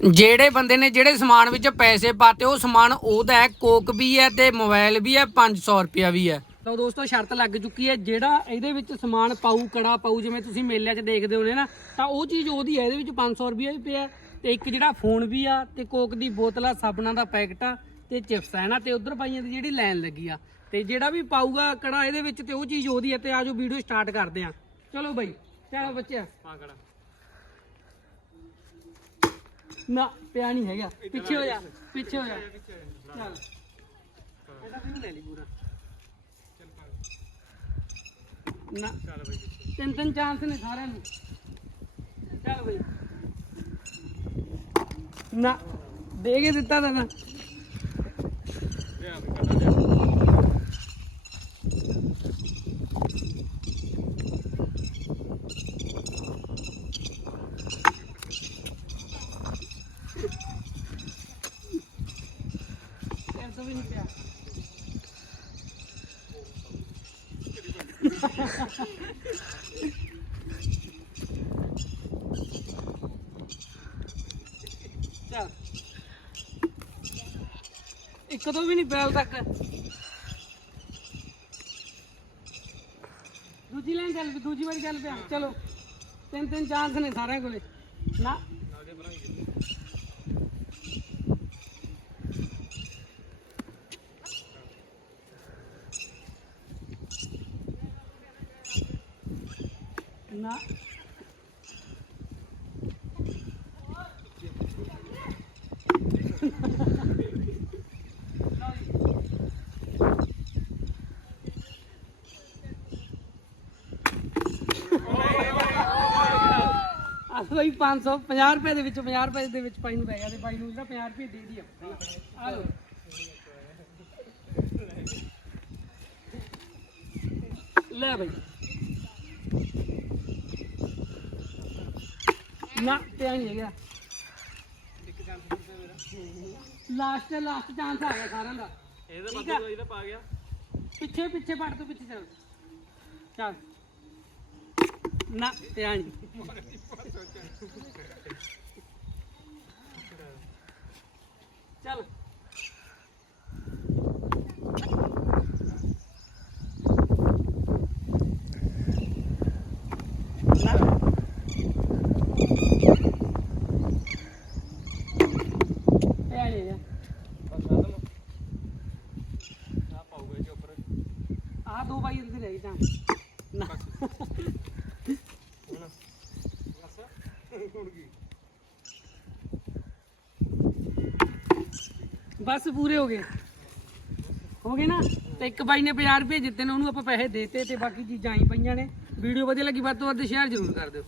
ਜਿਹੜੇ ਬੰਦੇ ਨੇ ਜਿਹੜੇ ਸਮਾਨ ਵਿੱਚ ਪੈਸੇ ਪਾਤੇ ਉਹ ਸਮਾਨ ਉਹਦਾ ਹੈ ਕੋਕ ਵੀ ਹੈ ਤੇ ਮੋਬਾਈਲ ਵੀ ਹੈ 500 ਰੁਪਿਆ ਵੀ ਹੈ। ਤਾਂ ਦੋਸਤੋ ਸ਼ਰਤ ਲੱਗ ਚੁੱਕੀ ਹੈ ਜਿਹੜਾ ਇਹਦੇ ਵਿੱਚ ਸਮਾਨ ਪਾਊ ਕੜਾ ਪਾਊ ਜਿਵੇਂ ਤੁਸੀਂ ਮੇਲਿਆਂ 'ਚ ਦੇਖਦੇ ਹੋਣੇ ਨਾ ਤਾਂ ਉਹ ਚੀਜ਼ ਉਹਦੀ ਹੈ ਇਹਦੇ ਵਿੱਚ 500 ਰੁਪਿਆ ਵੀ ਪਿਆ ਤੇ ਇੱਕ ਜਿਹੜਾ ਫੋਨ ਵੀ ਆ ਤੇ ਕੋਕ ਦੀ ਬੋਤਲ ਆ ਸਾਬਣਾਂ ਦਾ ਪੈਕਟ ਆ ਤੇ ਚਿਪਸ ਹੈ ਨਾ ਤੇ ਉਧਰ ਪਾਈਆਂ ਦੀ ਜਿਹੜੀ ਲਾਈਨ ਲੱਗੀ ਆ। ਤੇ ਜਿਹੜਾ ਵੀ ਪਾਊਗਾ ਕੜਾ ਇਹਦੇ ਵਿੱਚ ਤੇ ਉਹ ਚੀਜ਼ ਉਹਦੀ ਹੈ ਤੇ ਆਜੋ ਵੀਡੀਓ ਸਟਾਰਟ ਕਰਦੇ ਆ ਚਲੋ ਬਾਈ ਚਲੋ ਬੱਚੇ ਪਾ ਕੜਾ। ਨਾ ਪਿਆ ਨਹੀਂ ਹੈਗਾ। ਪਿੱਛੇ ਹੋ ਜਾ ਪਿੱਛੇ ਹੋ ਜਾ। ਚੱਲ। ਇਹਦਾ ਤੈਨੂੰ ਲੈ ਲਈ ਪੂਰਾ? ਨਾ। ਚੱਲ ਬਈ ਤਿੰਨ ਤਿੰਨ ਚਾਂਸ ਨੇ ਸਾਰਿਆਂ ਨੂੰ। ਚੱਲ ਬਈ। ਨਾ। ਦੇ ਕੇ ਦਿੱਤਾ ਤਾਂ ਨਾ। ਤਿੰਨ ਸੌ ਵੀ ਨਹੀਂ ਪਿਆ ਚੱਲ ਇੱਕ ਤੋਂ ਵੀ ਨਹੀਂ ਬੈਲ ਤੱਕ ਦੂਜੀ ਲਾਈਨ ਚੱਲ ਪਈ, ਦੂਜੀ ਵਾਰੀ ਚੱਲ ਪਿਆ ਚਲੋ ਤਿੰਨ ਤਿੰਨ ਚਾਂਸ ਨੇ ਸਾਰਿਆਂ ਕੋਲੇ ਨਾ ਨਾ। ਆ ਬਈ 550 ਰੁਪਏ ਦੇ ਵਿੱਚ 50 ਰੁਪਏ ਦੇ ਵਿੱਚ ਪਾਈ ਨੂੰ ਪੈ ਗਿਆ ਤੇ ਬਾਈ ਨੂੰ ਜਿਹੜਾ 50 ਰੁਪਏ ਦੇ ਦੀ ਆ ਆ ਲਓ। ਲੈ ਬਈ। ਨਾ ਪਿਆ ਨਹੀਂ ਹੈਗਾ। ਲਾਸਟ ਲਾਸਟ ਚਾਂਸ ਆ ਗਿਆ ਸਾਰਿਆਂ ਦਾ। ਇਹਦਾ ਬੰਦੇ ਇਹਦਾ ਪਾ ਗਿਆ। ਪਿੱਛੇ ਪਿੱਛੇ ਪੜ ਤੋਂ ਪਿੱਛੇ ਚੱਲ। ਚੱਲ। ਨਾ ਪਿਆ ਨਹੀਂ ਚੱਲ ਨਾ ਪਿਆ ਨਹੀਂ ਹੈਗਾ ਆ ਦੋ ਬਾਈ ਬਸ ਪੂਰੇ ਹੋ ਗਏ। ਹੋ ਗਏ ਨਾ? ਤੇ ਇੱਕ ਬਾਈ ਨੇ 50 ਰੁਪਏ ਦਿੱਤੇ ਨੇ, ਉਹਨੂੰ ਆਪਾਂ ਪੈਸੇ ਦੇਤੇ ਤੇ ਬਾਕੀ ਚੀਜ਼ਾਂ ਆਈ ਪਈਆਂ ਨੇ। ਵੀਡੀਓ ਵਧੀਆ ਲੱਗੀ, ਵੱਧ ਤੋਂ ਵੱਧ ਸ਼ੇਅਰ ਜ਼ਰੂਰ ਕਰ ਦਿਓ।